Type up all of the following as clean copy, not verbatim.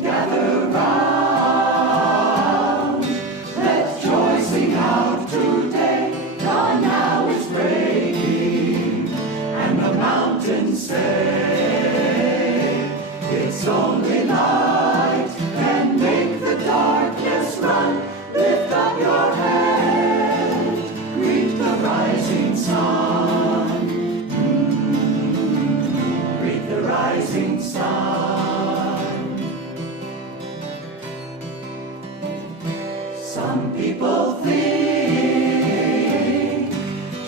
Gather round, let joy sing out today. Dawn now is breaking, and the mountains say, it's only light can make the darkness run. Lift up your head, greet the rising sun. Greet the rising sun. Some people think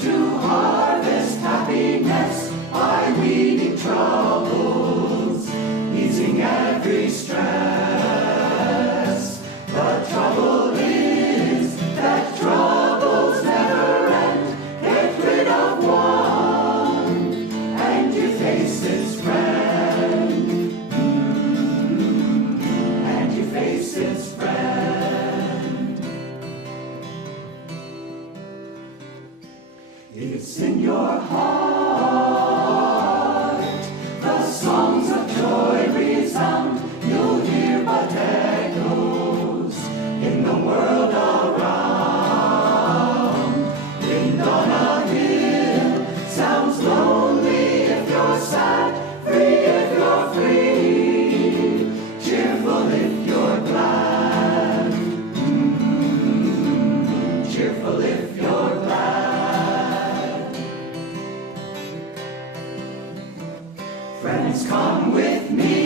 to harvest happiness by weeding troubles, easing every stress. The trouble is that troubles never end. Get rid of one and you face its friend. And you face its friend. It's in your heart, the songs of joy resound. You'll hear but echoes in the world around. Wind on a hill sounds lonely if you're sad, free if you're free, cheerful if you're glad. Cheerful if you're glad. Friends, come with me.